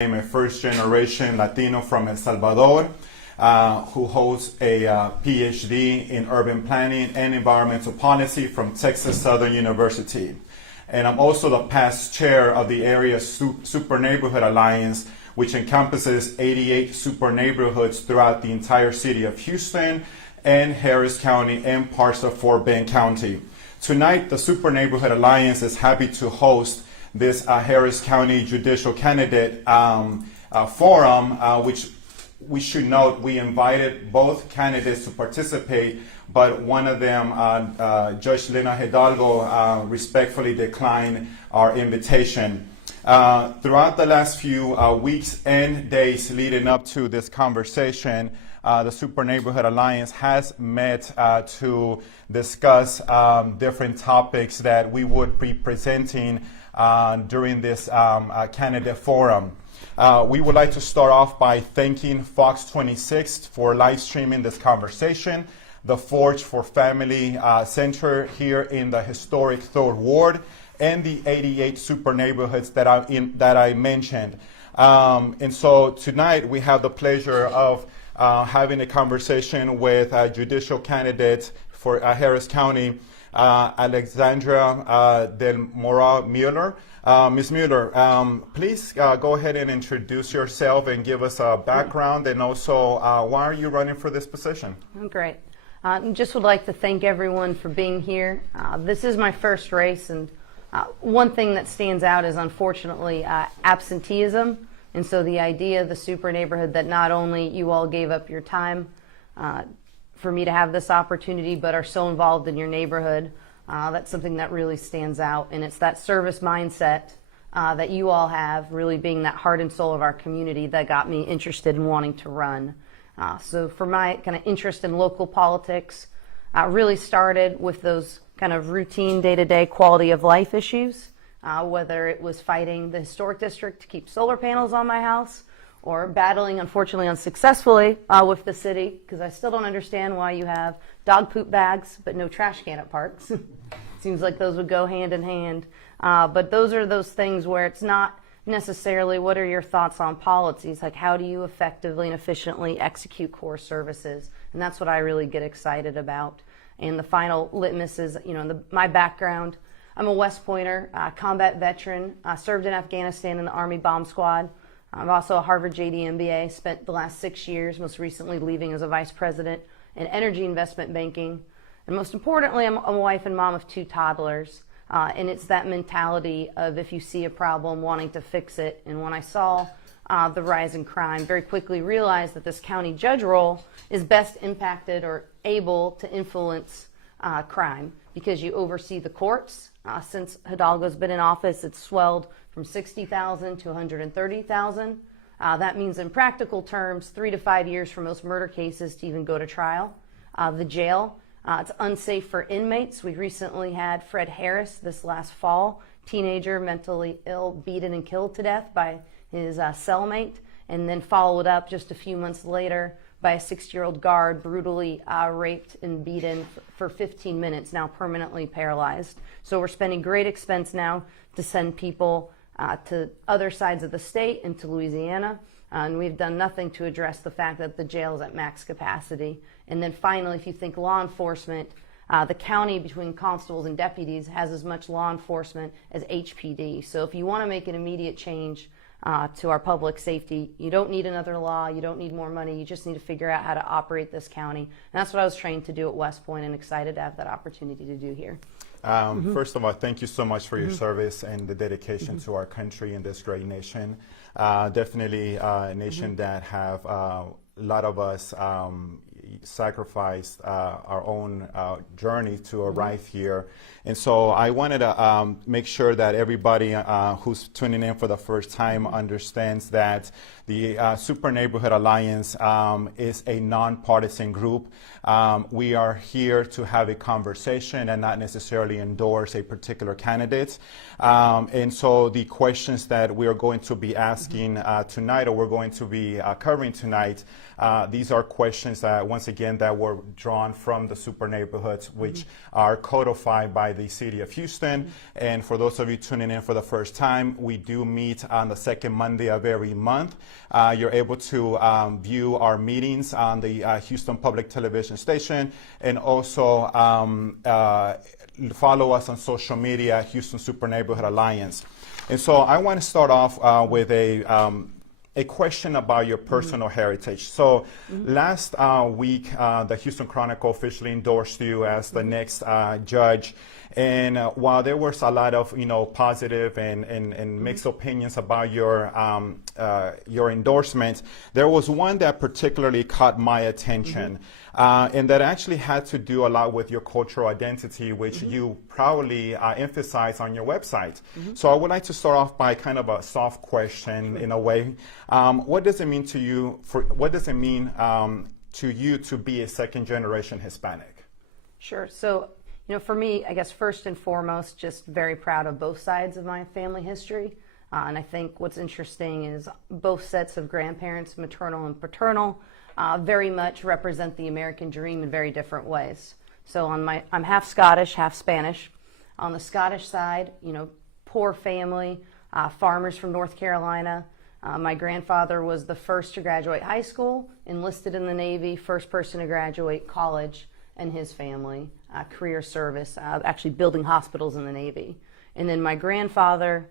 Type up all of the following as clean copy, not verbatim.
I'm a first-generation Latino from El Salvador who holds a PhD in urban planning and environmental policy from Texas Southern University. And I'm also the past chair of the area Super Neighborhood Alliance, which encompasses 88 super neighborhoods throughout the entire city of Houston and Harris County and parts of Fort Bend County. Tonight, the Super Neighborhood Alliance is happy to host this Harris County Judicial Candidate Forum, which we should note we invited both candidates to participate, but one of them, Judge Lena Hidalgo, respectfully declined our invitation. Throughout the last few weeks and days leading up to this conversation, the Super Neighborhood Alliance has met to discuss different topics that we would be presenting during this candidate forum. We would like to start off by thanking Fox 26 for live streaming this conversation, the Forge for Family Center here in the historic 3rd Ward, and the 88 super neighborhoods that I mentioned. And so tonight we have the pleasure of having a conversation with judicial candidate for Harris County, Alexandra Del Moral Mueller. Ms. Mueller, please go ahead and introduce yourself and give us a background, and also why are you running for this position? Great. Just would like to thank everyone for being here. This is my first race, and one thing that stands out is unfortunately absenteeism. And so the idea of the super neighborhood, that not only you all gave up your time for me to have this opportunity, but are so involved in your neighborhood, that's something that really stands out. And it's that service mindset that you all have, really being that heart and soul of our community, that got me interested in wanting to run. So for my kind of interest in local politics, really started with those kind of routine day-to-day quality of life issues, whether it was fighting the historic district to keep solar panels on my house, or battling, unfortunately unsuccessfully, with the city, because I still don't understand why you have dog poop bags but no trash can at parks. Seems like those would go hand in hand. But those are those things where it's not necessarily what are your thoughts on policies, like how do you effectively and efficiently execute core services, and that's what I really get excited about. And the final litmus is, my background. I'm a West Pointer, combat veteran, served in Afghanistan in the Army bomb squad. I'm also a Harvard JD MBA, spent the last 6 years, most recently leaving as a vice president in energy investment banking. And most importantly, I'm a wife and mom of 2 toddlers. And it's that mentality of if you see a problem, wanting to fix it. And when I saw the rise in crime, very quickly realized that this county judge role is best impacted or able to influence crime, because you oversee the courts. Since Hidalgo's been in office, it's swelled from 60,000 to 130,000. That means in practical terms, 3 to 5 years for most murder cases to even go to trial. The jail, it's unsafe for inmates. We recently had Fred Harris this last fall, teenager, mentally ill, beaten and killed to death by his cellmate, and then followed up just a few months later by a 6-year-old guard, brutally raped and beaten for 15 minutes, now permanently paralyzed. So we're spending great expense now to send people to other sides of the state and to Louisiana, and we've done nothing to address the fact that the jail is at max capacity. And then finally, if you think law enforcement, the county, between constables and deputies, has as much law enforcement as HPD. So if you want to make an immediate change to our public safety, you don't need another law, you don't need more money, you just need to figure out how to operate this county. And that's what I was trained to do at West Point, and excited to have that opportunity to do here. First of all, thank you so much for your service and the dedication to our country and this great nation. Definitely a nation that have a lot of us sacrificed our own journey to arrive here. And so I wanted to make sure that everybody who's tuning in for the first time understands that the Super Neighborhood Alliance is a nonpartisan group. We are here to have a conversation and not necessarily endorse a particular candidate. And so the questions that we are going to be asking tonight, or we're going to be covering tonight, these are questions that, once once again, that were drawn from the super neighborhoods, which are codified by the city of Houston. And for those of you tuning in for the first time, we do meet on the second Monday of every month. You're able to view our meetings on the Houston Public Television station, and also follow us on social media, Houston Super Neighborhood Alliance. And so I want to start off with a question about your personal heritage. So last week, the Houston Chronicle officially endorsed you as the next judge. And while there was a lot of positive and mixed opinions about your endorsement, there was one that particularly caught my attention, and that actually had to do a lot with your cultural identity, which you proudly emphasize on your website. So I would like to start off by kind of a soft question in a way. What does it mean to you? What does it mean to you to be a second-generation Hispanic? Sure. So, for me, I guess first and foremost, just very proud of both sides of my family history. And I think what's interesting is both sets of grandparents, maternal and paternal, very much represent the American dream in very different ways. So I'm half Scottish, half Spanish. On the Scottish side, poor family, farmers from North Carolina. My grandfather was the first to graduate high school, enlisted in the Navy, first person to graduate college, and his family, career service, actually building hospitals in the Navy. And then my grandfather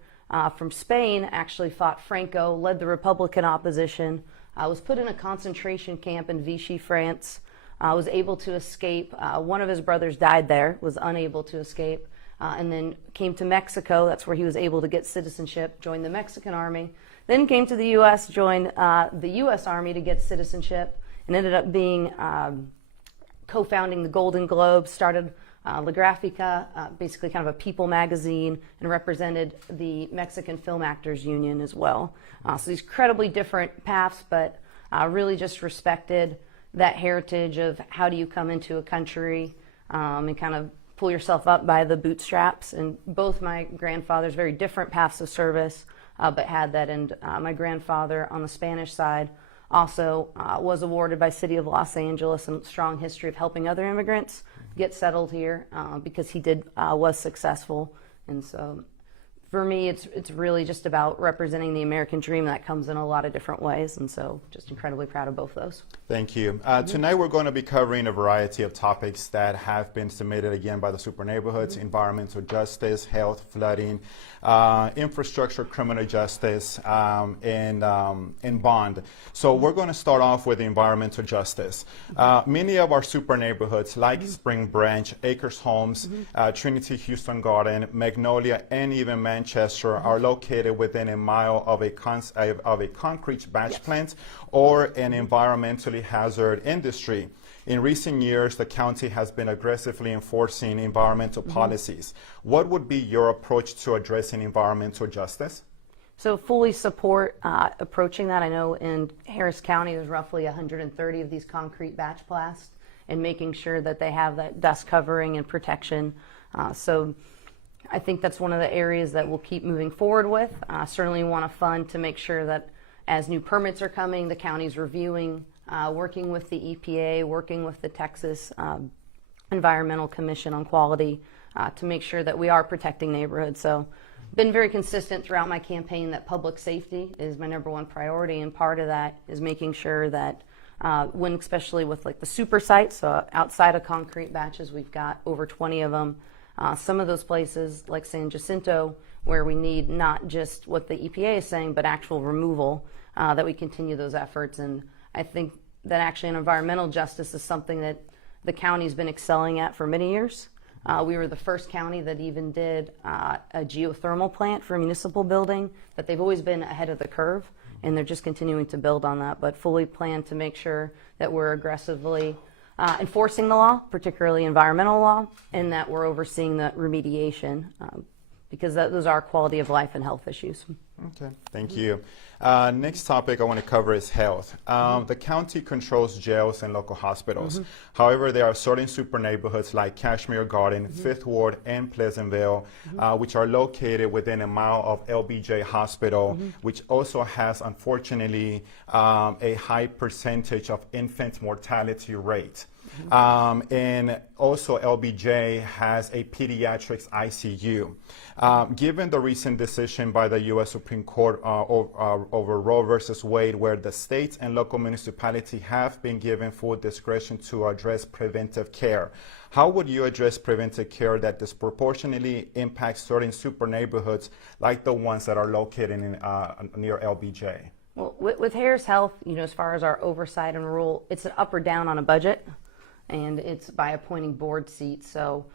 from Spain actually fought Franco, led the Republican opposition, was put in a concentration camp in Vichy, France, was able to escape. One of his brothers died there, was unable to escape, and then came to Mexico. That's where he was able to get citizenship, joined the Mexican army, then came to the U.S., joined the U.S. Army to get citizenship, and ended up being co-founding the Golden Globe, started La Grafica, basically kind of a people magazine, and represented the Mexican Film Actors Union as well. So these incredibly different paths, but really just respected that heritage of how do you come into a country and kind of pull yourself up by the bootstraps. And both my grandfathers, very different paths of service, but had that. And my grandfather on the Spanish side also was awarded by City of Los Angeles a strong history of helping other immigrants get settled here because he was successful. And so for me, it's really just about representing the American dream that comes in a lot of different ways. And so just incredibly proud of both those. Thank you. Tonight we're going to be covering a variety of topics that have been submitted again by the Super Neighborhoods: environmental justice, health, flooding, infrastructure, criminal justice, and bond. So we're going to start off with environmental justice. Many of our super neighborhoods, like Spring Branch, Acres Homes, Trinity Houston Garden, Magnolia, and even Manchester, are located within a mile of a concrete batch plant or an environmentally hazard industry. In recent years, the county has been aggressively enforcing environmental policies. What would be your approach to addressing environmental justice? So fully support approaching that. I know in Harris County there's roughly 130 of these concrete batch blasts, and making sure that they have that dust covering and protection. So I think that's one of the areas that we'll keep moving forward with. Certainly want to fund to make sure that as new permits are coming, the county's reviewing, working with the EPA, working with the Texas Environmental Commission on Quality to make sure that we are protecting neighborhoods. So been very consistent throughout my campaign that public safety is my number one priority, and part of that is making sure that especially with like the super sites, so outside of concrete batches, we've got over 20 of them. Some of those places, like San Jacinto, where we need not just what the EPA is saying, but actual removal, that we continue those efforts. And I think that actually environmental justice is something that the county's been excelling at for many years. We were the first county that even did a geothermal plant for a municipal building, but they've always been ahead of the curve, and they're just continuing to build on that, but fully plan to make sure that we're aggressively enforcing the law, particularly environmental law, and that we're overseeing the remediation because those are quality of life and health issues. Okay, thank you. Next topic I want to cover is health. The county controls jails and local hospitals. However, there are certain super neighborhoods like Cashmere Garden, Fifth Ward, and Pleasantville, which are located within a mile of LBJ Hospital, which also has, unfortunately, a high percentage of infant mortality rate. And also LBJ has a pediatrics ICU. Given the recent decision by the U.S. Supreme Court over Roe versus Wade, where the states and local municipality have been given full discretion to address preventive care, how would you address preventive care that disproportionately impacts certain super neighborhoods like the ones that are located in, near LBJ? Well, with Harris Health, as far as our oversight and rule, it's an up or down on a budget, and it's by appointing board seats. So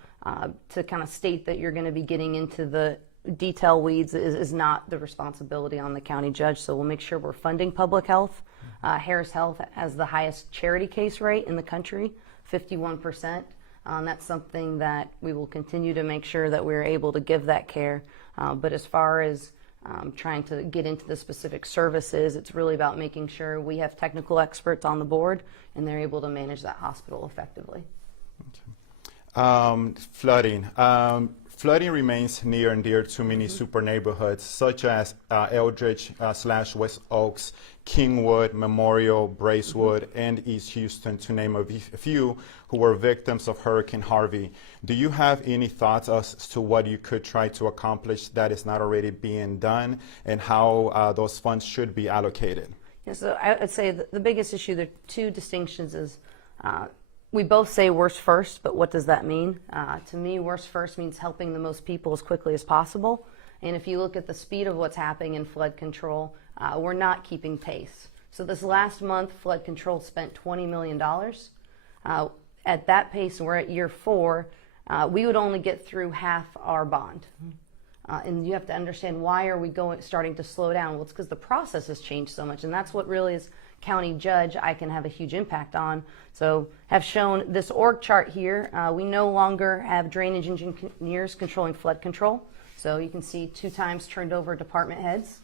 to kind of state that you're going to be getting into the detail weeds is not the responsibility on the county judge. So we'll make sure we're funding public health. Harris Health has the highest charity case rate in the country, 51%. That's something that we will continue to make sure that we're able to give that care. But as far as trying to get into the specific services, it's really about making sure we have technical experts on the board and they're able to manage that hospital effectively. Okay. Flooding. Flooding remains near and dear to many super neighborhoods such as Eldridge / West Oaks, Kingwood, Memorial, Bracewood, and East Houston, to name a few, who were victims of Hurricane Harvey. Do you have any thoughts as to what you could try to accomplish that is not already being done, and how those funds should be allocated? Yeah, so I would say the biggest issue, there are two distinctions, is we both say worst first, but what does that mean? To me, worst first means helping the most people as quickly as possible. And if you look at the speed of what's happening in flood control, we're not keeping pace. So this last month, flood control spent $20 million. At that pace, and we're at year 4, we would only get through half our bond. And you have to understand, why are we starting to slow down? Well, it's because the process has changed so much, and that's what really is county judge I can have a huge impact on. So have shown this org chart here. We no longer have drainage engineers controlling flood control. So you can see 2 times turned over department heads.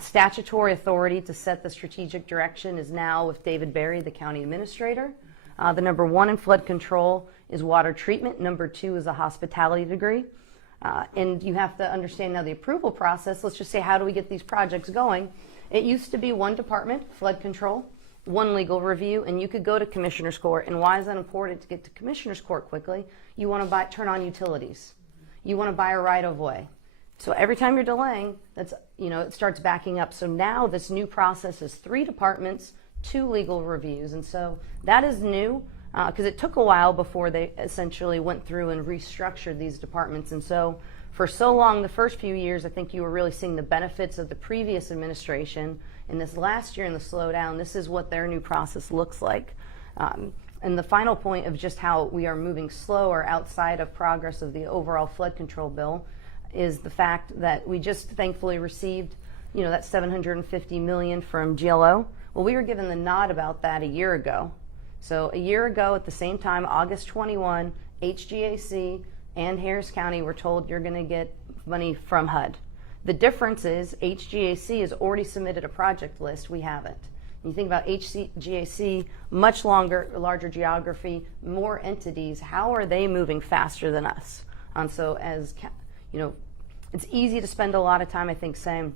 Statutory authority to set the strategic direction is now with David Berry, the county administrator. The number 1 in flood control is water treatment. Number 2 is a hospitality degree. And you have to understand now the approval process. Let's just say, how do we get these projects going? It used to be 1 department, flood control, 1 legal review, and you could go to Commissioner's Court. And why is that important to get to Commissioner's Court quickly? You want to turn on utilities. You want to buy a right-of-way. So every time you're delaying, that's, it starts backing up. So now this new process is 3 departments, 2 legal reviews. And so that is new, because it took a while before they essentially went through and restructured these departments. And so for so long, the first few years, I think you were really seeing the benefits of the previous administration. And this last year in the slowdown, this is what their new process looks like. And the final point of just how we are moving slower outside of progress of the overall flood control bill is the fact that we just thankfully received, that $750 million from GLO. Well, we were given the nod about that a year ago. So a year ago at the same time, August 21, HGAC and Harris County were told you're going to get money from HUD. The difference is HGAC has already submitted a project list. We haven't. You think about HGAC, much larger geography, more entities. How are they moving faster than us? So as it's easy to spend a lot of time, I think, saying,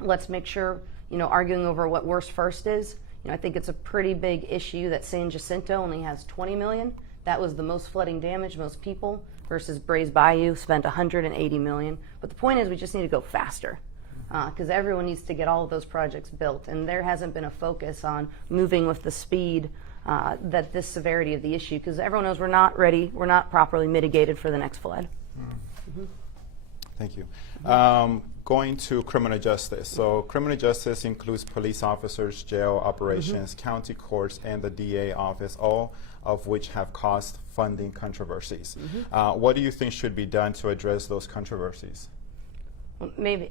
let's make sure, arguing over what worst first is. I think it's a pretty big issue that San Jacinto only has 20 million. That was the most flooding damage, most people, versus Brays Bayou spent 180 million. But the point is, we just need to go faster, because everyone needs to get all of those projects built. And there hasn't been a focus on moving with the speed that this severity of the issue, because everyone knows we're not ready, we're not properly mitigated for the next flood. Thank you. Going to criminal justice. So criminal justice includes police officers, jail operations, county courts, and the DA office, all of which have caused funding controversies. What do you think should be done to address those controversies? Well, maybe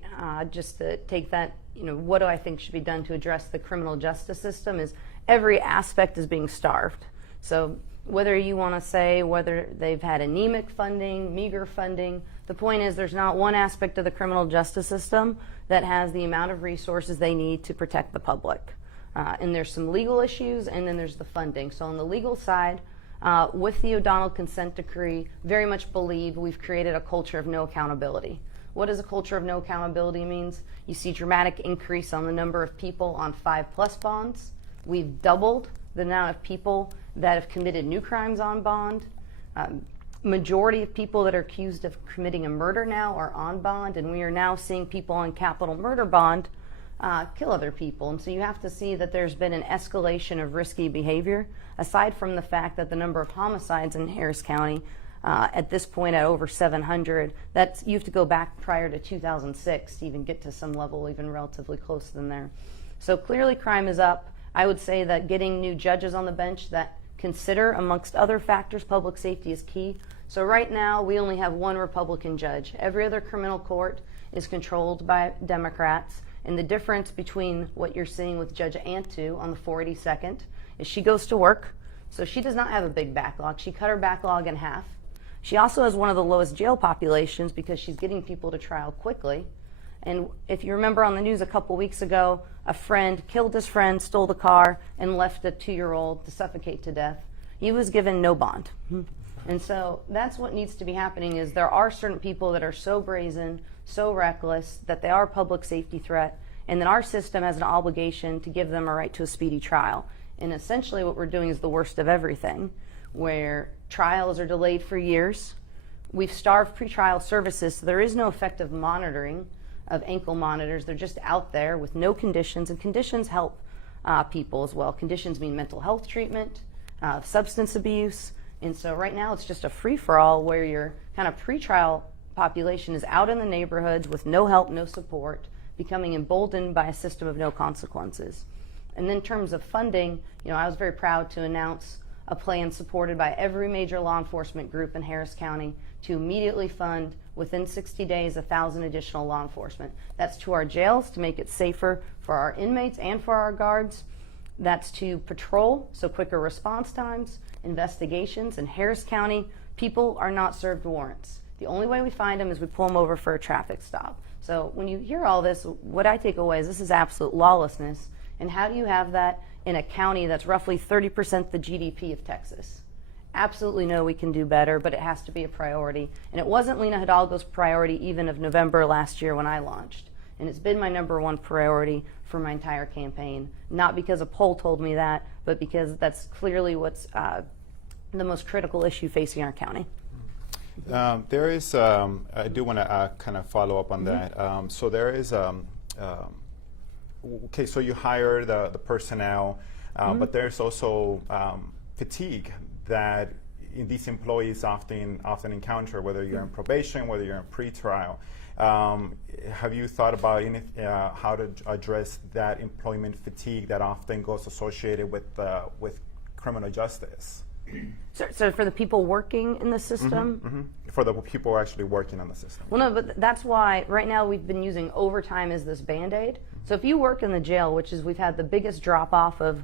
just to take that, what do I think should be done to address the criminal justice system is every aspect is being starved. So whether you want to say whether they've had anemic funding, meager funding, the point is there's not one aspect of the criminal justice system that has the amount of resources they need to protect the public. And there's some legal issues, and then there's the funding. So on the legal side, with the O'Donnell consent decree, very much believe we've created a culture of no accountability. What does a culture of no accountability means? You see dramatic increase on the number of people on 5+ bonds. We've doubled the amount of people that have committed new crimes on bond. Majority of people that are accused of committing a murder now are on bond, and we are now seeing people on capital murder bond kill other people. And so you have to see that there's been an escalation of risky behavior, aside from the fact that the number of homicides in Harris County at this point at over 700, you have to go back prior to 2006 to even get to some level even relatively close than there. So clearly crime is up. I would say that getting new judges on the bench that consider, amongst other factors, public safety is key. So right now we only have one Republican judge. Every other criminal court is controlled by Democrats. And the difference between what you're seeing with Judge Antu on the 482nd is she goes to work, so she does not have a big backlog. She cut her backlog in half. She also has one of the lowest jail populations because she's getting people to trial quickly. And if you remember on the news a couple weeks ago, a friend killed his friend, stole the car, and left a 2-year-old to suffocate to death. He was given no bond. And so that's what needs to be happening, is there are certain people that are so brazen, so reckless, that they are a public safety threat, and that our system has an obligation to give them a right to a speedy trial. And essentially what we're doing is the worst of everything, where trials are delayed for years. We've starved pretrial services, so there is no effective monitoring of ankle monitors. They're just out there with no conditions, and conditions help people as well. Conditions mean mental health treatment, substance abuse, and so right now it's just a free-for-all where your kind of pretrial population is out in the neighborhoods with no help, no support, becoming emboldened by a system of no consequences. And then in terms of funding, I was very proud to announce a plan supported by every major law enforcement group in Harris County to immediately fund, within 60 days, 1,000 additional law enforcement. That's to our jails to make it safer for our inmates and for our guards. That's to patrol, so quicker response times, investigations. In Harris County, people are not served warrants. The only way we find them is we pull them over for a traffic stop. So when you hear all this, what I take away is this is absolute lawlessness. And how do you have that in a county that's roughly 30% the GDP of Texas? Absolutely no, we can do better, but it has to be a priority. And it wasn't Lena Hidalgo's priority even of November last year when I launched. And it's been my #1 priority for my entire campaign. Not because a poll told me that, but because that's clearly what's the most critical issue facing our county. There is, I do want to kind of follow up on that. So there is, okay, so you hire the personnel, but there's also fatigue that these employees often encounter, whether you're in probation, whether you're in pretrial. Have you thought about how to address that employment fatigue that often goes associated with criminal justice? So for the people working in the system? For the people who are actually working on the system. Well, no, but that's why right now we've been using overtime as this Band-Aid. So if you work in the jail, which is we've had the biggest drop-off of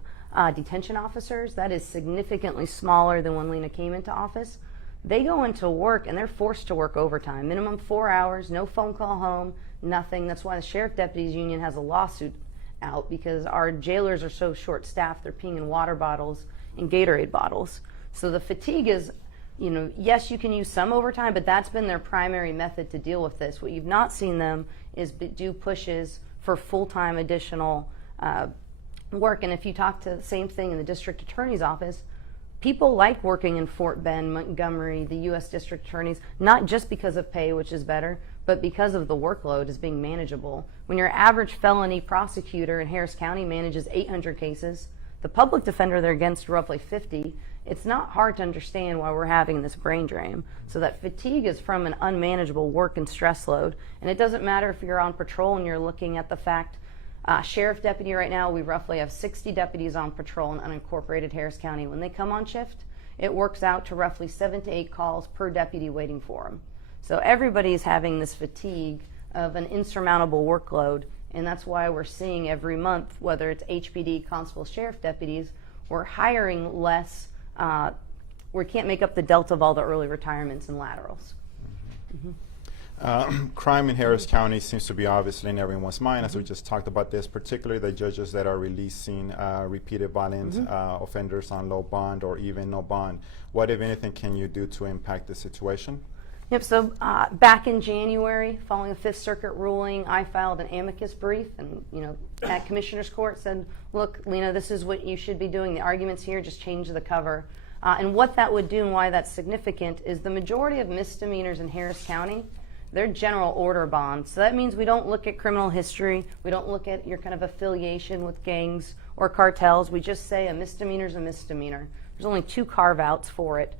detention officers, that is significantly smaller than when Lena came into office. They go into work and they're forced to work overtime, minimum 4 hours, no phone call home, nothing. That's why the Sheriff Deputies Union has a lawsuit out, because our jailers are so short-staffed, they're peeing in water bottles and Gatorade bottles. So the fatigue is, yes, you can use some overtime, but that's been their primary method to deal with this. What you've not seen them is do pushes for full-time additional work. And if you talk to the same thing in the district attorney's office, people like working in Fort Bend, Montgomery, the U.S. district attorneys, not just because of pay, which is better, but because of the workload is being manageable. When your average felony prosecutor in Harris County manages 800 cases, the public defender they're against roughly 50, it's not hard to understand why we're having this brain drain. So that fatigue is from an unmanageable work and stress load. And it doesn't matter if you're on patrol and you're looking at the fact, sheriff deputy right now, we roughly have 60 deputies on patrol in unincorporated Harris County. When they come on shift, it works out to roughly 7 to 8 calls per deputy waiting for them. So everybody's having this fatigue of an insurmountable workload. And that's why we're seeing every month, whether it's HPD, constable, sheriff deputies, we're hiring less we can't make up the delta of all the early retirements and laterals. Crime in Harris County seems to be obviously in everyone's mind, as we just talked about this, particularly the judges that are releasing repeated violent offenders on low bond or even no bond. What, if anything, can you do to impact the situation? Yep, so back in January, following a Fifth Circuit ruling, I filed an amicus brief and, at Commissioner's Court said, look, Lena, this is what you should be doing. The arguments here, just change the cover. And what that would do and why that's significant is the majority of misdemeanors in Harris County, they're general order bonds. So that means we don't look at criminal history. We don't look at your kind of affiliation with gangs or cartels. We just say a misdemeanor is a misdemeanor. There's only 2 carve-outs for it.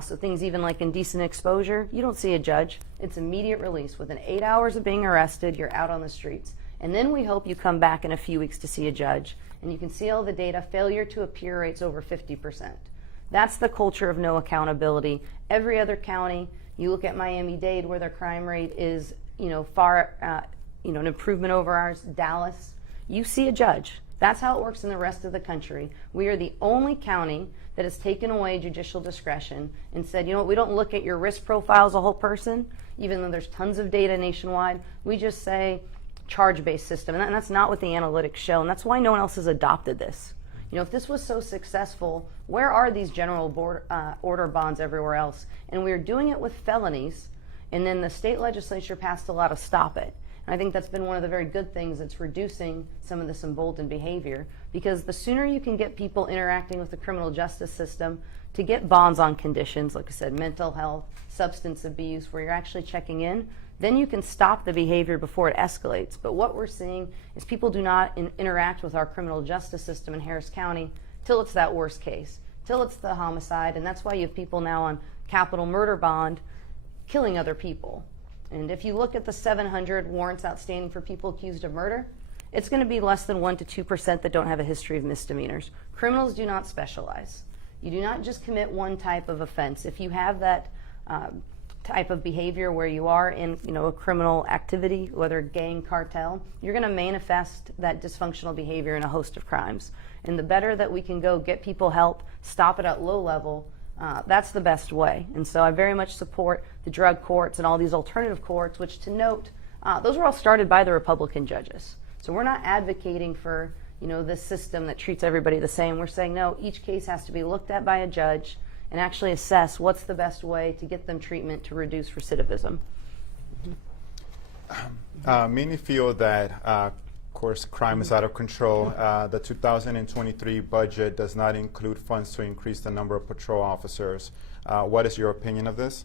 So things even like indecent exposure, you don't see a judge. It's immediate release. Within 8 hours of being arrested, you're out on the streets. And then we hope you come back in a few weeks to see a judge. And you can see all the data. Failure to appear rates over 50%. That's the culture of no accountability. Every other county, you look at Miami-Dade where their crime rate is, far, an improvement over ours. Dallas, you see a judge. That's how it works in the rest of the country. We are the only county that has taken away judicial discretion and said, we don't look at your risk profile as a whole person, even though there's tons of data nationwide. We just say charge-based system, and that's not what the analytics show, and that's why no one else has adopted this. If this was so successful, where are these general order bonds everywhere else? And we're doing it with felonies, and then the state legislature passed a law to stop it. And I think that's been one of the very good things that's reducing some of this emboldened behavior, because the sooner you can get people interacting with the criminal justice system to get bonds on conditions, like I said, mental health, substance abuse, where you're actually checking in, then you can stop the behavior before it escalates. But what we're seeing is people do not interact with our criminal justice system in Harris County till it's that worst case, till it's the homicide, and that's why you have people now on capital murder bond killing other people. And if you look at the 700 warrants outstanding for people accused of murder, it's going to be less than 1% to 2% that don't have a history of misdemeanors. Criminals do not specialize. You do not just commit one type of offense. If you have that type of behavior where you are in a criminal activity, whether gang, cartel, you're going to manifest that dysfunctional behavior in a host of crimes. And the better that we can go get people help, stop it at low level, that's the best way. And so I very much support the drug courts and all these alternative courts, which, to note, those were all started by the Republican judges. So we're not advocating for this system that treats everybody the same. We're saying, no, each case has to be looked at by a judge and actually assess what's the best way to get them treatment to reduce recidivism. Many feel that, of course, crime is out of control. The 2023 budget does not include funds to increase the number of patrol officers. What is your opinion of this?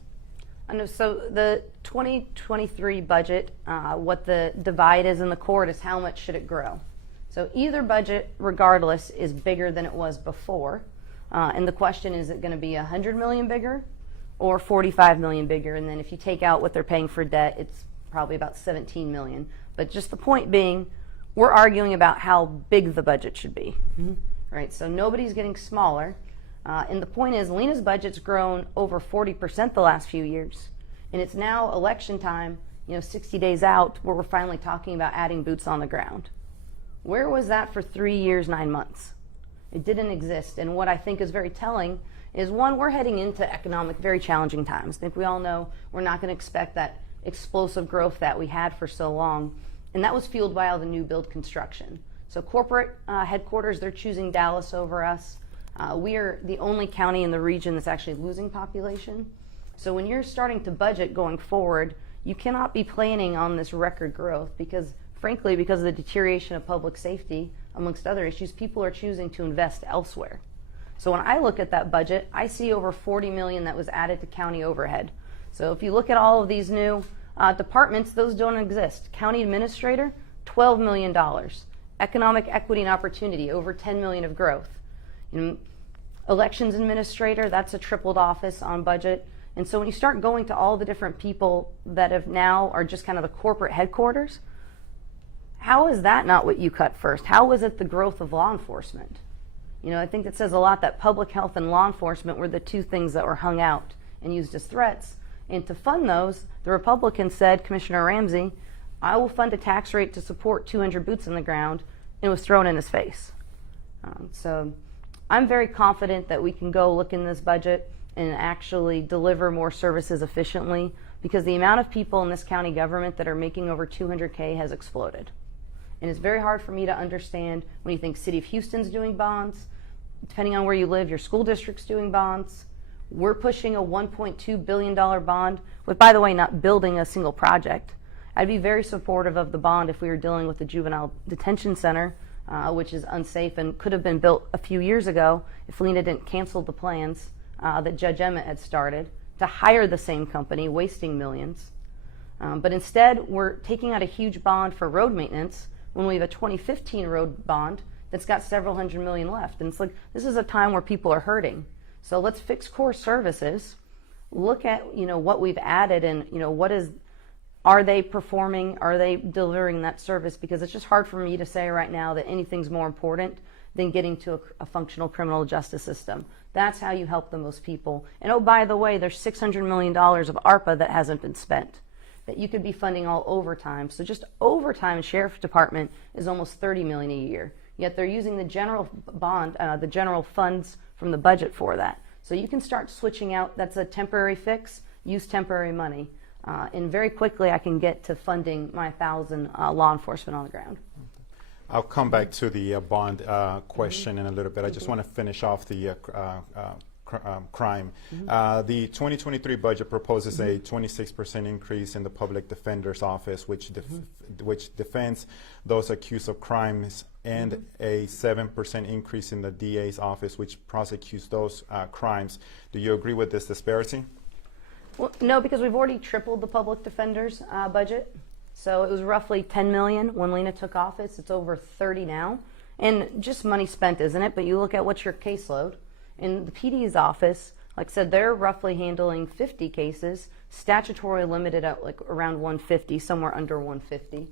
So the 2023 budget, what the divide is in the court is how much should it grow. So either budget, regardless, is bigger than it was before. And the question is it going to be $100 million bigger or $45 million bigger? And then if you take out what they're paying for debt, it's probably about $17 million. But just the point being, we're arguing about how big the budget should be, right? So nobody's getting smaller. And the point is, Lena's budget's grown over 40% the last few years. And it's now election time, 60 days out, where we're finally talking about adding boots on the ground. Where was that for 3 years, 9 months? It didn't exist. And what I think is very telling is, one, we're heading into very challenging times. I think we all know we're not going to expect that explosive growth that we had for so long. And that was fueled by all the new build construction. So corporate headquarters, they're choosing Dallas over us. We are the only county in the region that's actually losing population. So when you're starting to budget going forward, you cannot be planning on this record growth because, frankly, because of the deterioration of public safety, amongst other issues, people are choosing to invest elsewhere. So when I look at that budget, I see over $40 million that was added to county overhead. So if you look at all of these new departments, those don't exist. County administrator, $12 million. Economic equity and opportunity, over $10 million of growth. Elections administrator, that's a tripled office on budget. And so when you start going to all the different people that have now are just kind of the corporate headquarters, how is that not what you cut first? How is it the growth of law enforcement? I think it says a lot that public health and law enforcement were the two things that were hung out and used as threats. And to fund those, the Republicans said, Commissioner Ramsey, I will fund a tax rate to support 200 boots on the ground, and it was thrown in his face. So I'm very confident that we can go look in this budget and actually deliver more services efficiently, because the amount of people in this county government that are making over 200K has exploded. And it's very hard for me to understand when you think City of Houston's doing bonds, depending on where you live, your school district's doing bonds. We're pushing a $1.2 billion bond with, by the way, not building a single project. I'd be very supportive of the bond if we were dealing with the juvenile detention center, which is unsafe and could have been built a few years ago if Lena didn't cancel the plans that Judge Emmett had started to hire the same company, wasting millions. But instead, we're taking out a huge bond for road maintenance when we have a 2015 road bond that's got several hundred million left. And it's like, this is a time where people are hurting. So let's fix core services, look at, what we've added and, are they performing, are they delivering that service? Because it's just hard for me to say right now that anything's more important than getting to a functional criminal justice system. That's how you help the most people. And oh, by the way, there's $600 million of ARPA that hasn't been spent that you could be funding all overtime. So just overtime in Sheriff's Department is almost $30 million a year. Yet they're using the general bond, the general funds from the budget for that. So you can start switching out. That's a temporary fix. Use temporary money. And very quickly I can get to funding my 1,000 law enforcement on the ground. I'll come back to the bond question in a little bit. I just want to finish off the crime. The 2023 budget proposes a 26% increase in the public defender's office, which defends those accused of crimes, and a 7% increase in the DA's office, which prosecutes those crimes. Do you agree with this disparity? Well, no, because we've already tripled the public defender's budget. So it was roughly $10 million when Lena took office. It's over 30 now. And just money spent, isn't it? But you look at what's your caseload. In the PD's office, like I said, they're roughly handling 50 cases, statutory limited at like around 150, somewhere under 150.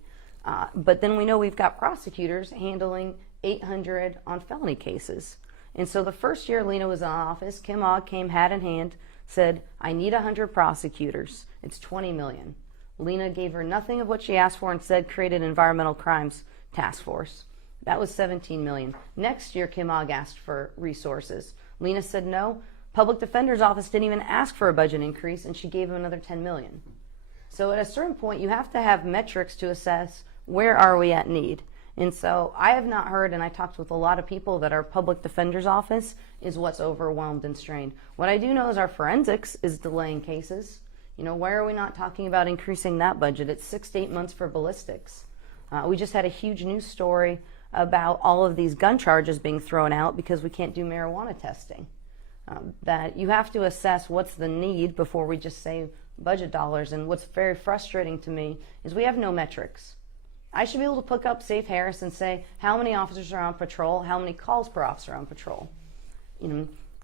But then we know we've got prosecutors handling 800 on felony cases. And so the first year Lena was in office, Kim Ogg came hat in hand, said, I need 100 prosecutors. It's 20 million. Lena gave her nothing of what she asked for and said created an environmental crimes task force. That was 17 million. Next year, Kim Ogg asked for resources. Lena said no. Public Defender's Office didn't even ask for a budget increase, and she gave him another 10 million. So at a certain point, you have to have metrics to assess where are we at need. And so I have not heard, and I talked with a lot of people that our Public Defender's Office is what's overwhelmed and strained. What I do know is our forensics is delaying cases. Why are we not talking about increasing that budget? It's 6 to 8 months for ballistics. We just had a huge news story about all of these gun charges being thrown out because we can't do marijuana testing. That you have to assess what's the need before we just save budget dollars. And what's very frustrating to me is we have no metrics. I should be able to pick up Safe Harris and say how many officers are on patrol, how many calls per officer on patrol.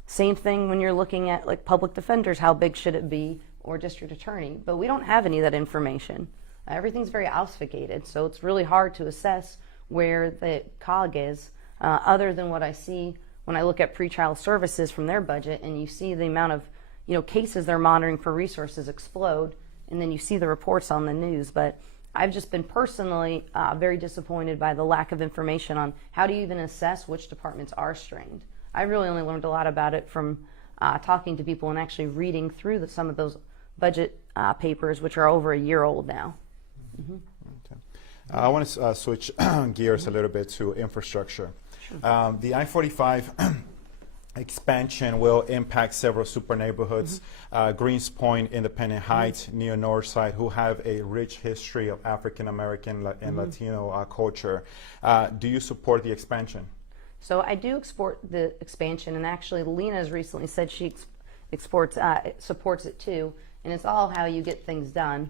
Same thing when you're looking at like public defenders, how big should it be, or district attorney, but we don't have any of that information. Everything's very obfuscated, so it's really hard to assess where the COG is, other than what I see when I look at pretrial services from their budget, and you see the amount of cases they're monitoring for resources explode, and then you see the reports on the news. But I've just been personally very disappointed by the lack of information on how do you even assess which departments are strained. I really only learned a lot about it from talking to people and actually reading through some of those budget papers, which are over a year old now. Okay. I want to switch gears a little bit to infrastructure. Sure. The I-45 expansion will impact several super neighborhoods, Greens Point, Independent Heights, near Northside, who have a rich history of African American and Latino culture. Do you support the expansion? So I do support the expansion, and actually Lena has recently said she supports it too, and it's all how you get things done.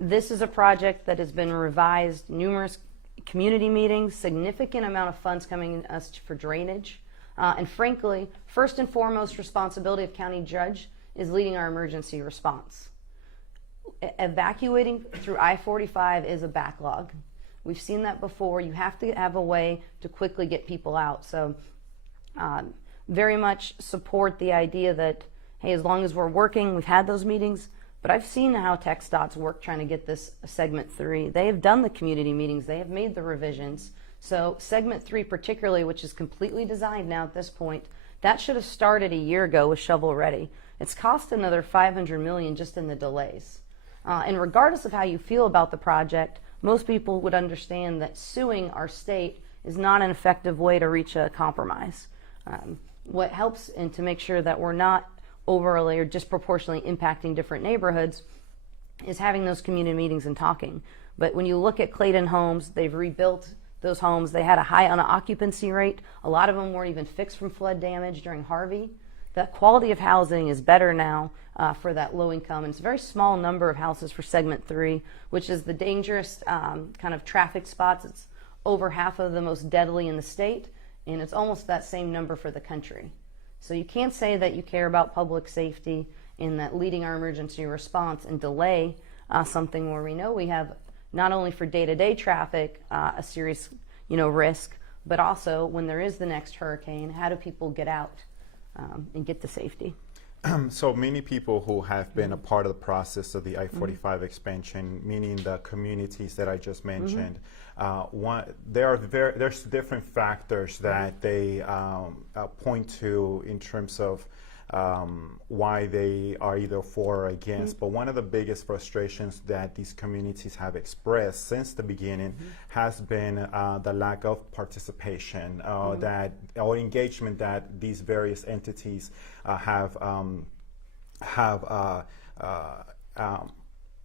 This is a project that has been revised, numerous community meetings, significant amount of funds coming to us for drainage, and frankly, first and foremost responsibility of county judge is leading our emergency response. Evacuating through I-45 is a backlog. We've seen that before. You have to have a way to quickly get people out. So very much support the idea that, hey, as long as we're working, we've had those meetings, but I've seen how TxDOT's work trying to get this segment 3. They have done the community meetings. They have made the revisions. So segment 3 particularly, which is completely designed now at this point That should have started a year ago with shovel ready. It's cost another $500 million just in the delays. And regardless of how you feel about the project, most people would understand that suing our state is not an effective way to reach a compromise. What helps and to make sure that we're not overly or disproportionately impacting different neighborhoods is having those community meetings and talking. But when you look at Clayton Homes, they've rebuilt those homes. They had a high occupancy rate. A lot of them weren't even fixed from flood damage during Harvey. The quality of housing is better now for that low income. And it's a very small number of houses for segment 3, which is the dangerous kind of traffic spots. It's over half of the most deadly in the state, and it's almost that same number for the country. So you can't say that you care about public safety in that leading our emergency response and delay something where we know we have not only for day-to-day traffic a serious risk, but also when there is the next hurricane, how do people get out and get to safety? So many people who have been a part of the process of the I-45 expansion, meaning the communities that I just mentioned, there's different factors that they point to in terms of why they are either for or against. But one of the biggest frustrations that these communities have expressed since the beginning has been the lack of participation, or engagement that these various entities have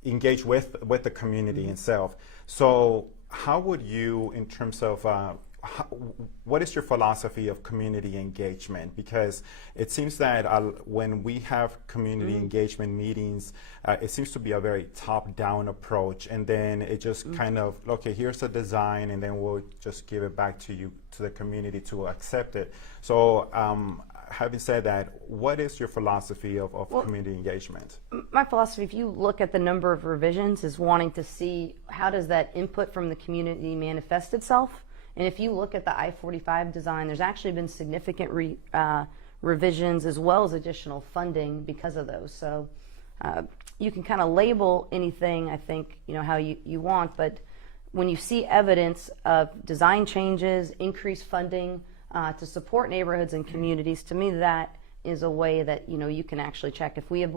engaged with the community itself. So how would you, in terms of what is your philosophy of community engagement? Because it seems that when we have community engagement meetings, it seems to be a very top-down approach, and then it just kind of, okay, here's a design, and then we'll just give it back to you, to the community to accept it. So having said that, what is your philosophy of community engagement? My philosophy, if you look at the number of revisions, is wanting to see how does that input from the community manifest itself. And if you look at the I-45 design, there's actually been significant revisions as well as additional funding because of those. So you can kind of label anything, I think, how you want, but when you see evidence of design changes, increased funding to support neighborhoods and communities, to me that is a way that you can actually check. If we have,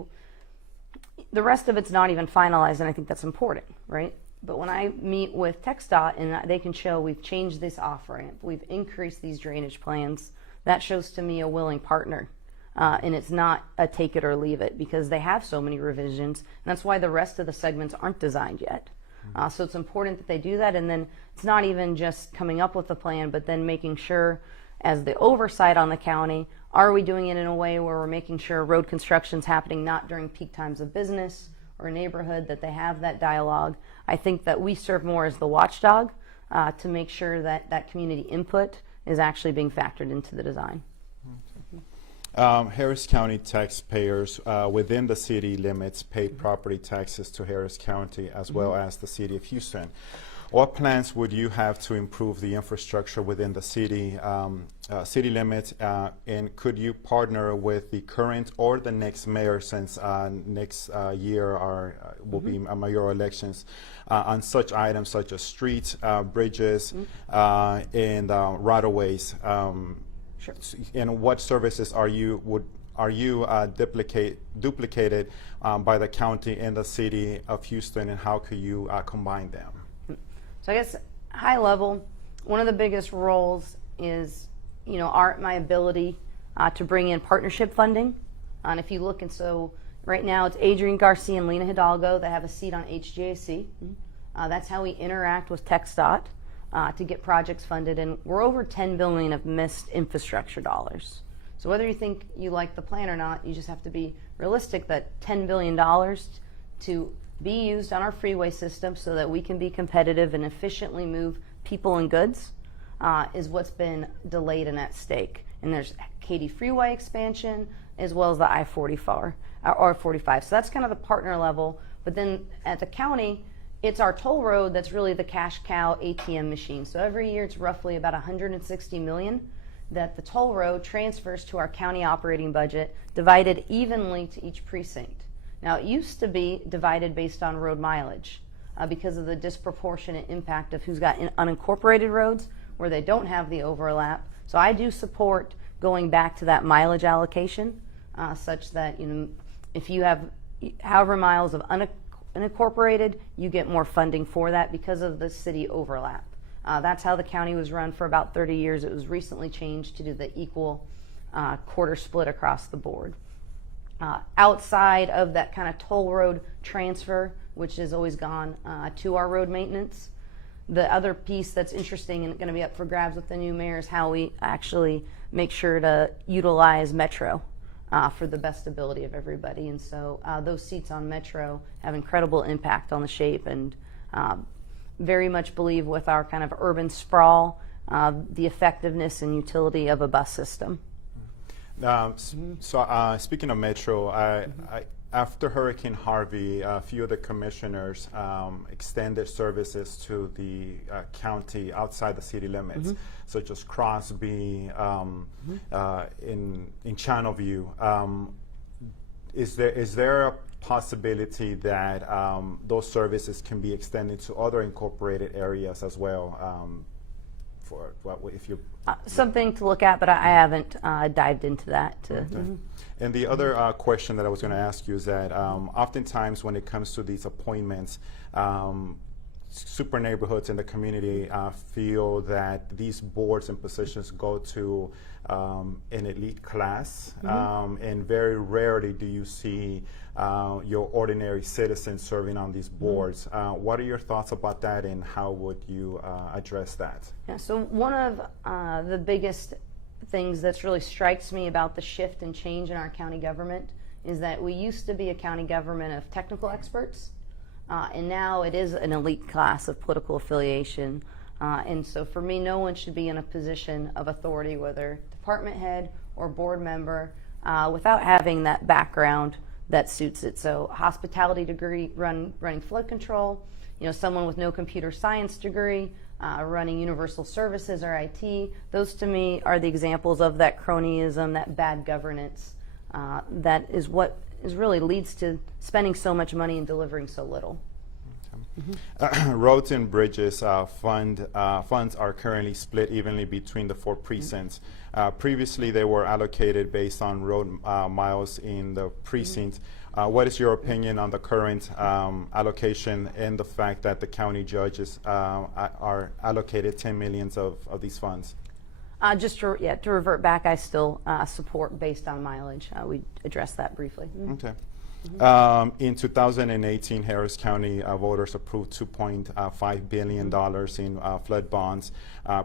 the rest of it's not even finalized, and I think that's important, right? But when I meet with TxDOT and they can show we've changed this off-ramp, we've increased these drainage plans, that shows to me a willing partner. And it's not a take it or leave it, because they have so many revisions, and that's why the rest of the segments aren't designed yet. So it's important that they do that, and then it's not even just coming up with a plan, but then making sure as the oversight on the county, are we doing it in a way where we're making sure road construction's happening not during peak times of business or neighborhood, that they have that dialogue. I think that we serve more as the watchdog to make sure that that community input is actually being factored into the design. Harris County taxpayers within the city limits pay property taxes to Harris County as well as the city of Houston. What plans would you have to improve the infrastructure within the city limits, and could you partner with the current or the next mayor, since next year will be mayoral elections, on such items such as streets, bridges, and right-of-ways? Sure. And what services are you duplicated by the county and the city of Houston, and how could you combine them? So I guess high level, one of the biggest roles is, my ability to bring in partnership funding. And if you look, and so right now it's Adrian Garcia and Lena Hidalgo that have a seat on HGAC. That's how we interact with TxDOT to get projects funded, and we're over $10 billion of missed infrastructure dollars. So whether you think you like the plan or not, you just have to be realistic that $10 billion to be used on our freeway system so that we can be competitive and efficiently move people and goods is what's been delayed and at stake. And there's Katy Freeway expansion as well as the I-44 or 45. So that's kind of the partner level. But then at the county, it's our toll road that's really the cash cow ATM machine. So every year it's roughly about $160 million that the toll road transfers to our county operating budget, divided evenly to each precinct. Now, it used to be divided based on road mileage because of the disproportionate impact of who's got unincorporated roads where they don't have the overlap. So I do support going back to that mileage allocation, such that if you have however miles of unincorporated, you get more funding for that because of the city overlap. That's how the county was run for about 30 years. It was recently changed to do the equal quarter split across the board. Outside of that kind of toll road transfer, which has always gone to our road maintenance, the other piece that's interesting and going to be up for grabs with the new mayor is how we actually make sure to utilize Metro for the best ability of everybody. And so those seats on Metro have incredible impact on the shape, and very much believe with our kind of urban sprawl, the effectiveness and utility of a bus system. Speaking of Metro, after Hurricane Harvey, a few of the commissioners extended services to the county outside the city limits, such as Crosby, in Channelview. Is there a possibility that those services can be extended to other incorporated areas as well? If you something to look at, but I haven't dived into that. And the other question that I was going to ask you is that oftentimes when it comes to these appointments, super neighborhoods in the community feel that these boards and positions go to an elite class, and very rarely do you see your ordinary citizens serving on these boards. What are your thoughts about that, and how would you address that? Yeah, so one of the biggest things that really strikes me about the shift and change in our county government is that we used to be a county government of technical experts, and now it is an elite class of political affiliation. And so for me, no one should be in a position of authority, whether department head or board member, without having that background that suits it. So hospitality degree, running flood control, someone with no computer science degree, running universal services or IT. Those to me are the examples of that cronyism, that bad governance, that is what really leads to spending so much money and delivering so little. Roads and bridges funds are currently split evenly between the 4 precincts. Previously, they were allocated based on road miles in the precinct. What is your opinion on the current allocation and the fact that the county judges are allocated 10 million of these funds? Just to revert back, I still support based on mileage. We addressed that briefly. Okay. In 2018, Harris County voters approved $2.5 billion in flood bonds.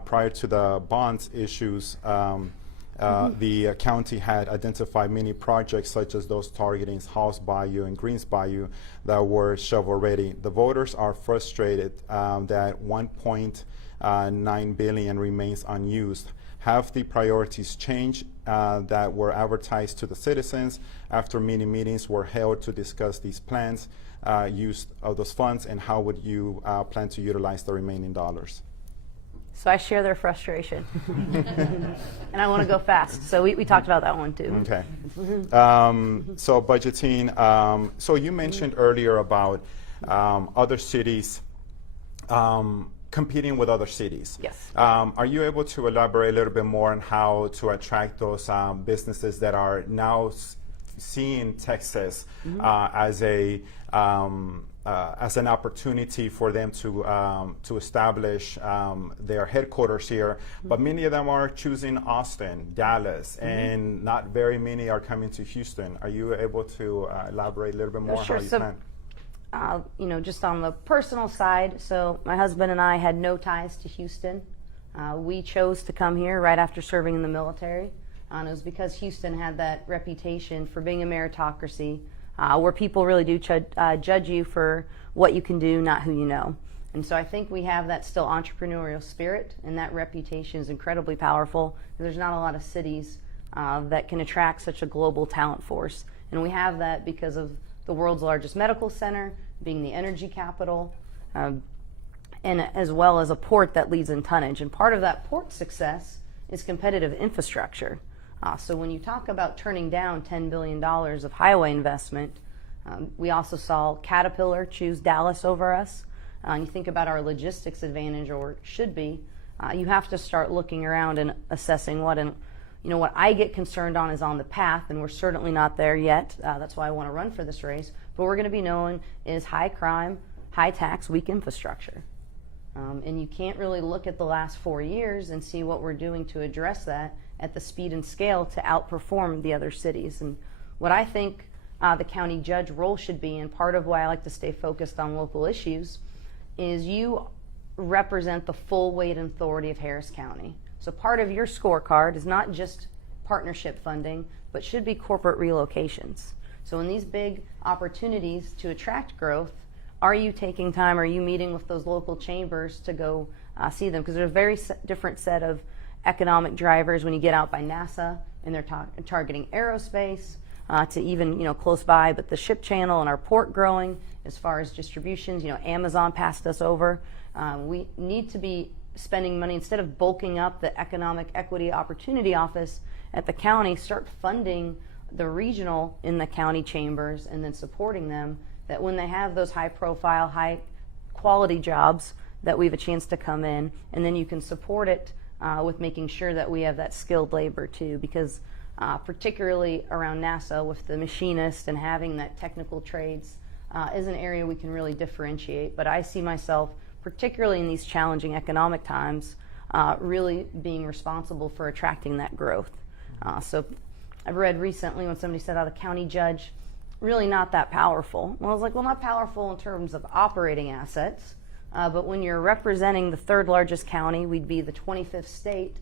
Prior to the bonds issues, the county had identified many projects such as those targeting Hall's Bayou and Greens Bayou that were shovel-ready. The voters are frustrated that $1.9 billion remains unused. Have the priorities changed that were advertised to the citizens after many meetings were held to discuss these plans, use of those funds, and how would you plan to utilize the remaining dollars? So I share their frustration, and I want to go fast. So we talked about that one too. Okay. So budgeting. So you mentioned earlier about other cities competing with other cities. Yes. Are you able to elaborate a little bit more on how to attract those businesses that are now seeing Texas as an opportunity for them to establish their headquarters here, but many of them are choosing Austin, Dallas, and not very many are coming to Houston. Are you able to elaborate a little bit more Sure. how you plan? Just on the personal side, so my husband and I had no ties to Houston. We chose to come here right after serving in the military. And it was because Houston had that reputation for being a meritocracy, where people really do judge you for what you can do, not who you know. And so I think we have that still entrepreneurial spirit, and that reputation is incredibly powerful. There's not a lot of cities that can attract such a global talent force. And we have that because of the world's largest medical center, being the energy capital, and as well as a port that leads in tonnage. And part of that port success is competitive infrastructure. So when you talk about turning down $10 billion of highway investment, we also saw Caterpillar choose Dallas over us. And you think about our logistics advantage, or should be, you have to start looking around and assessing what what I get concerned on is on the path, and we're certainly not there yet. That's why I want to run for this race. But what we're going to be known is high crime, high tax, weak infrastructure. And you can't really look at the last 4 years and see what we're doing to address that at the speed and scale to outperform the other cities. And what I think the county judge role should be, and part of why I like to stay focused on local issues, is you represent the full weight and authority of Harris County. So part of your scorecard is not just partnership funding, but should be corporate relocations. So in these big opportunities to attract growth, are you taking time, are you meeting with those local chambers to go see them? Because there's a very different set of economic drivers when you get out by NASA and they're targeting aerospace, to even close by, but the ship channel and our port growing as far as distributions. Amazon passed us over. We need to be spending money instead of bulking up the Economic Equity Opportunity Office at the county. Start funding the regional in the county chambers and then supporting them, that when they have those high profile, high quality jobs, that we have a chance to come in, and then you can support it with making sure that we have that skilled labor too, because particularly around NASA with the machinist and having that technical trades is an area we can really differentiate. But I see myself, particularly in these challenging economic times, really being responsible for attracting that growth. So I've read recently when somebody said, the county judge, really not that powerful. Well, I was like, well, not powerful in terms of operating assets, but when you're representing the third largest county, we'd be the 25th state.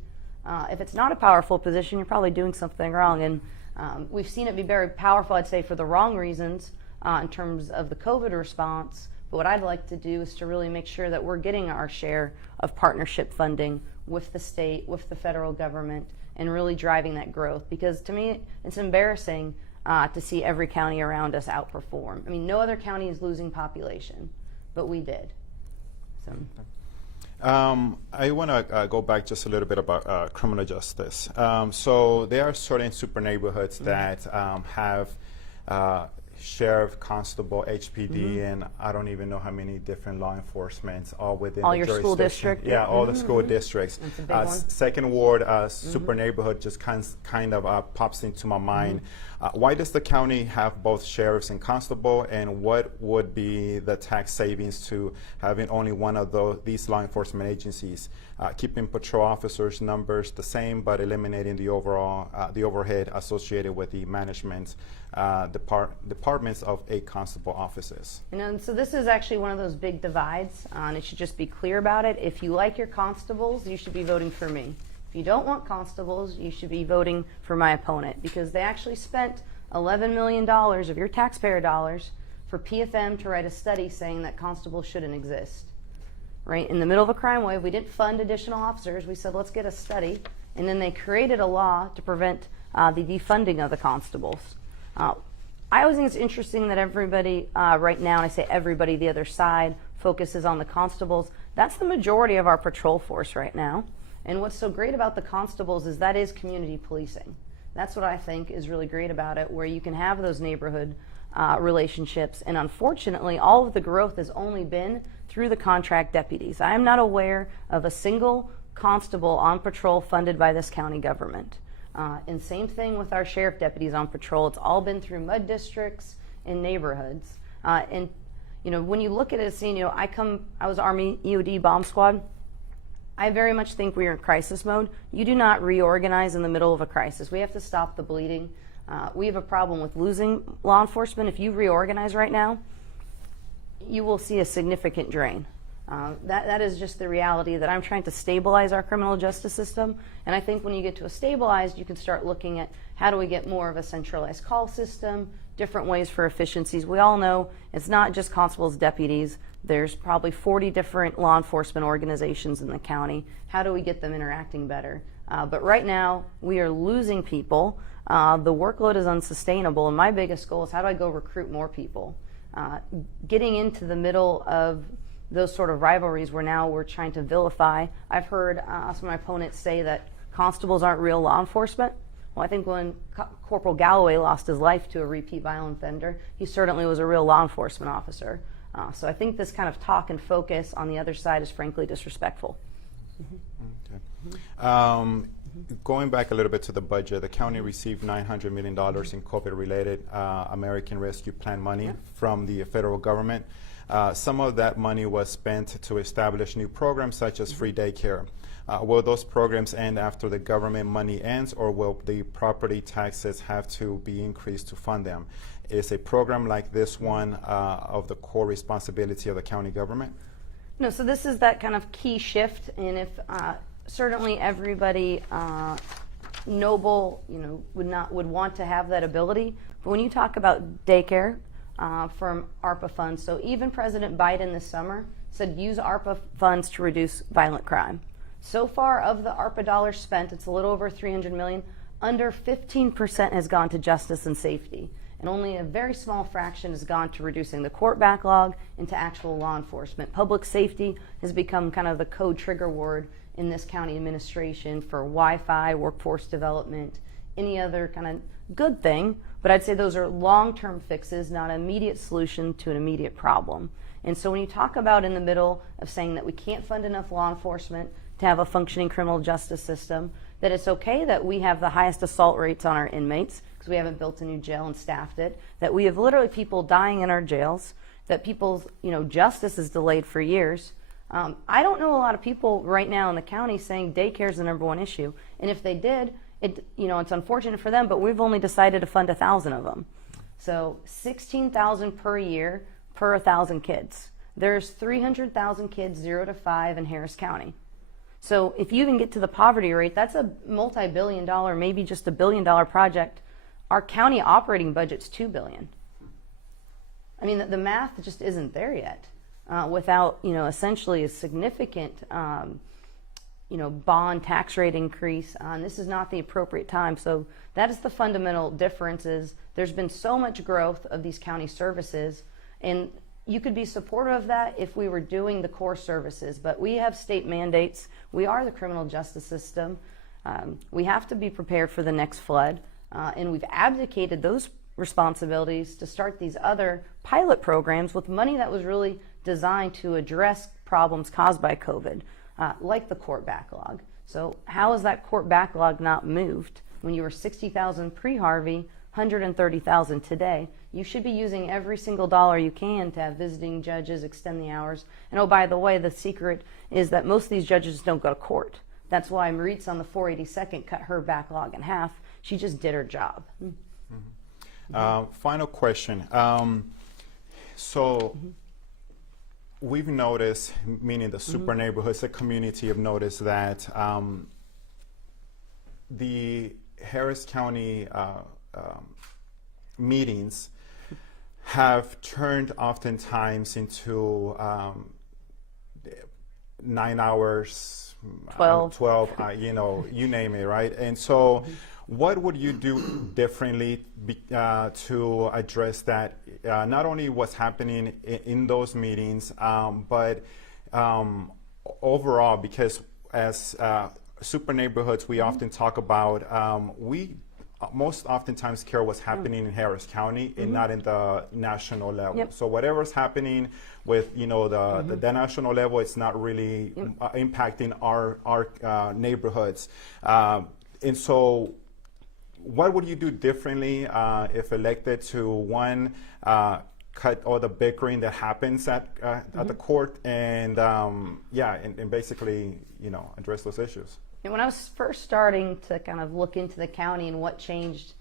If it's not a powerful position, you're probably doing something wrong. And we've seen it be very powerful, I'd say, for the wrong reasons in terms of the COVID response. But what I'd like to do is to really make sure that we're getting our share of partnership funding with the state, with the federal government, and really driving that growth. Because to me, it's embarrassing to see every county around us outperform. I mean, no other county is losing population, but we did. So. I want to go back just a little bit about criminal justice. So there are certain super neighborhoods that have sheriff, constable, HPD, and I don't even know how many different law enforcements all within all the your jurisdiction. school district. Yeah, all the school districts. That's a big one. Second ward, super neighborhood just kind of pops into my mind. Why does the county have both sheriffs and constable, and what would be the tax savings to having only one of these law enforcement agencies? Keeping patrol officers' numbers the same, but eliminating the overhead associated with the management departments of 8 constable offices. And so this is actually one of those big divides, and it should just be clear about it. If you like your constables, you should be voting for me. If you don't want constables, you should be voting for my opponent, because they actually spent $11 million of your taxpayer dollars for PFM to write a study saying that constables shouldn't exist. Right in the middle of a crime wave, we didn't fund additional officers. We said, let's get a study, and then they created a law to prevent the defunding of the constables. I always think it's interesting that everybody right now, and I say everybody, the other side, focuses on the constables. That's the majority of our patrol force right now. And what's so great about the constables is that is community policing. That's what I think is really great about it, where you can have those neighborhood relationships. And unfortunately, all of the growth has only been through the contract deputies. I am not aware of a single constable on patrol funded by this county government. And same thing with our sheriff deputies on patrol. It's all been through mud districts and neighborhoods. And when you look at it, seeing, I was Army EOD bomb squad. I very much think we are in crisis mode. You do not reorganize in the middle of a crisis. We have to stop the bleeding. We have a problem with losing law enforcement. If you reorganize right now, you will see a significant drain. That is just the reality, that I'm trying to stabilize our criminal justice system. And I think when you get to a stabilized, you can start looking at how do we get more of a centralized call system, different ways for efficiencies. We all know it's not just constables, deputies. There's probably 40 different law enforcement organizations in the county. How do we get them interacting better? But right now, we are losing people. The workload is unsustainable, and my biggest goal is how do I go recruit more people? Getting into the middle of those sort of rivalries where now we're trying to vilify. I've heard some of my opponents say that constables aren't real law enforcement. Well, I think when Corporal Galloway lost his life to a repeat violent offender, he certainly was a real law enforcement officer. So I think this kind of talk and focus on the other side is frankly disrespectful. Okay. going back a little bit to the budget, the county received $900 million in COVID-related American Rescue Plan money from the federal government. Some of that money was spent to establish new programs such as free daycare. Will those programs end after the government money ends, or will the property taxes have to be increased to fund them? Is a program like this one of the core responsibility of the county government? No, so this is that kind of key shift, and if certainly everybody noble, would want to have that ability. But when you talk about daycare from ARPA funds, so even President Biden this summer said use ARPA funds to reduce violent crime. So far of the ARPA dollars spent, it's a little over $300 million. Under 15% has gone to justice and safety, and only a very small fraction has gone to reducing the court backlog and to actual law enforcement. Public safety has become kind of the code trigger word in this county administration for Wi-Fi, workforce development, any other kind of good thing. But I'd say those are long-term fixes, not an immediate solution to an immediate problem. And so when you talk about in the middle of saying that we can't fund enough law enforcement to have a functioning criminal justice system, that it's okay that we have the highest assault rates on our inmates because we haven't built a new jail and staffed it, that we have literally people dying in our jails, that people's justice is delayed for years. I don't know a lot of people right now in the county saying daycare is the #1 issue, and if they did, it's unfortunate for them, but we've only decided to fund 1,000 of them. So 16,000 per year per 1,000 kids. There's 300,000 kids 0 to 5 in Harris County. So if you even get to the poverty rate, that's a multi-billion-dollar, maybe just $1 billion project. Our county operating budget's $2 billion. I mean, the math just isn't there yet. Without essentially a significant bond tax rate increase, and this is not the appropriate time. So that is the fundamental difference. Is there's been so much growth of these county services, and you could be supportive of that if we were doing the core services, but we have state mandates. We are the criminal justice system. We have to be prepared for the next flood, and we've abdicated those responsibilities to start these other pilot programs with money that was really designed to address problems caused by COVID, like the court backlog. So how is that court backlog not moved? When you were 60,000 pre-Harvey, 130,000 today, you should be using every single dollar you can to have visiting judges extend the hours. And oh, by the way, the secret is that most of these judges don't go to court. That's why Maritza on the 482nd cut her backlog in half. She just did her job. Final question. We've noticed, meaning the super neighborhoods, the community have noticed that the Harris County meetings have turned oftentimes into 9 hours, 12, you name it, right? And so what would you do differently to address that, not only what's happening in those meetings, but overall, because as super neighborhoods, we often talk about, we most oftentimes care what's happening in Harris County and not in the national level. Yep. So whatever's happening with the national level, it's not really impacting our neighborhoods. And so what would you do differently if elected to, one, cut all the bickering that happens at the court and basically address those issues? And when I was first starting to kind of look into the county and what changed,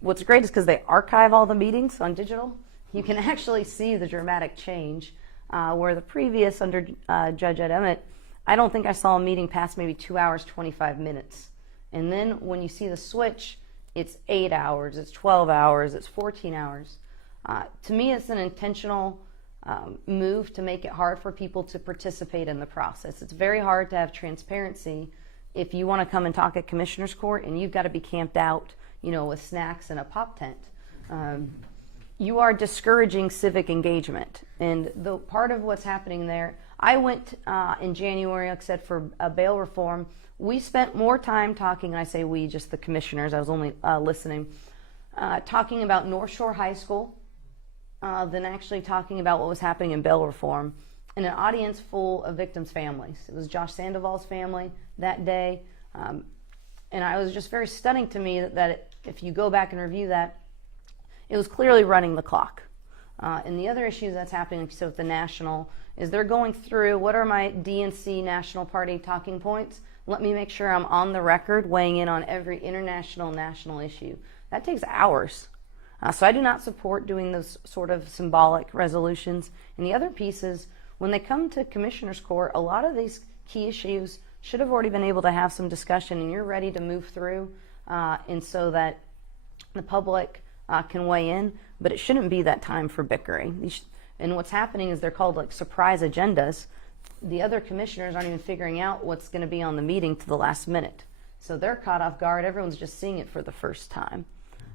what's great is because they archive all the meetings on digital. You can actually see the dramatic change. Where the previous under Judge Ed Emmett, I don't think I saw a meeting past maybe 2 hours, 25 minutes. And then when you see the switch, it's 8 hours, it's 12 hours, it's 14 hours. To me, it's an intentional move to make it hard for people to participate in the process. It's very hard to have transparency if you want to come and talk at Commissioner's Court and you've got to be camped out, with snacks and a pop tent. You are discouraging civic engagement. And the part of what's happening there, I went in January, like I said, for a bail reform. We spent more time talking, and I say we, just the commissioners, I was only listening, talking about North Shore High School than actually talking about what was happening in bail reform in an audience full of victims' families. It was Josh Sandoval's family that day. And it was just very stunning to me that if you go back and review that, it was clearly running the clock. And the other issues that's happening, so with the national, is they're going through what are my DNC National Party talking points. Let me make sure I'm on the record weighing in on every international, national issue. That takes hours. So I do not support doing those sort of symbolic resolutions. And the other piece is when they come to Commissioners Court, a lot of these key issues should have already been able to have some discussion, and you're ready to move through, and so that the public can weigh in. But it shouldn't be that time for bickering. And what's happening is they're called like surprise agendas. The other commissioners aren't even figuring out what's going to be on the meeting to the last minute. So they're caught off guard. Everyone's just seeing it for the first time.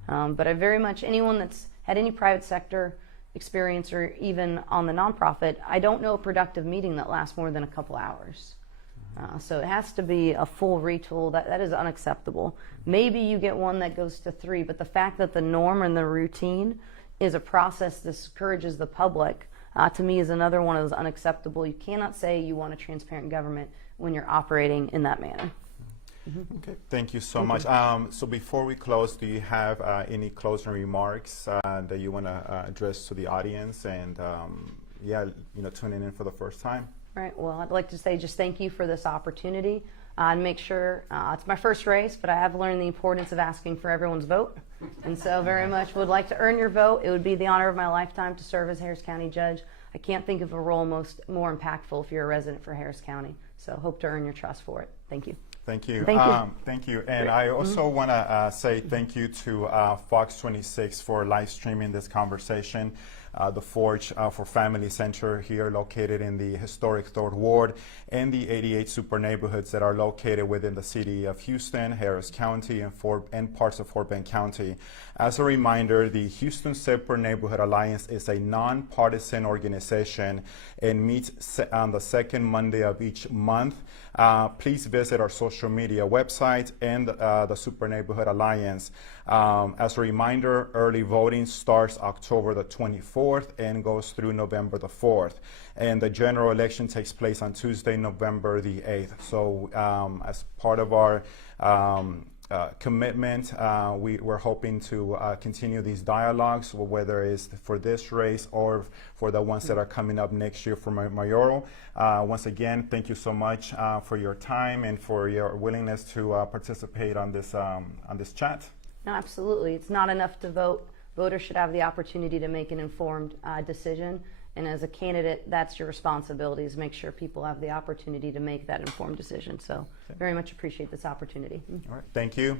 But I very much, anyone that's had any private sector experience or even on the nonprofit, I don't know a productive meeting that lasts more than a couple hours. So it has to be a full retool. That is unacceptable. Maybe you get one that goes to 3, but the fact that the norm and the routine is a process that discourages the public, to me is another one of those unacceptable. You cannot say you want a transparent government when you're operating in that manner. Okay, thank you so much. So before we close, do you have any closing remarks that you want to address to the audience and tuning in for the first time? Right. Well, I'd like to say just thank you for this opportunity and make sure it's my first race, but I have learned the importance of asking for everyone's vote. And so very much would like to earn your vote. It would be the honor of my lifetime to serve as Harris County Judge. I can't think of a role more impactful if you're a resident for Harris County. So hope to earn your trust for it. Thank you. Thank you. Thank you. Thank you. And I also want to say thank you to Fox 26 for live streaming this conversation. The Forge for Family Center here located in the historic 3rd Ward and the 88 super neighborhoods that are located within the city of Houston, Harris County, and parts of Fort Bend County. As a reminder, the Houston Super Neighborhood Alliance is a nonpartisan organization and meets on the second Monday of each month. Please visit our social media website and the Super Neighborhood Alliance. As a reminder, early voting starts October the 24th and goes through November the 4th. And the general election takes place on Tuesday, November the 8th. So as part of our commitment, we're hoping to continue these dialogues, whether it's for this race or for the ones that are coming up next year for mayoral. Once again, thank you so much for your time and for your willingness to participate on this chat. No, absolutely. It's not enough to vote. Voters should have the opportunity to make an informed decision. And as a candidate, that's your responsibility, is make sure people have the opportunity to make that informed decision. So very much appreciate this opportunity. All right. Thank you.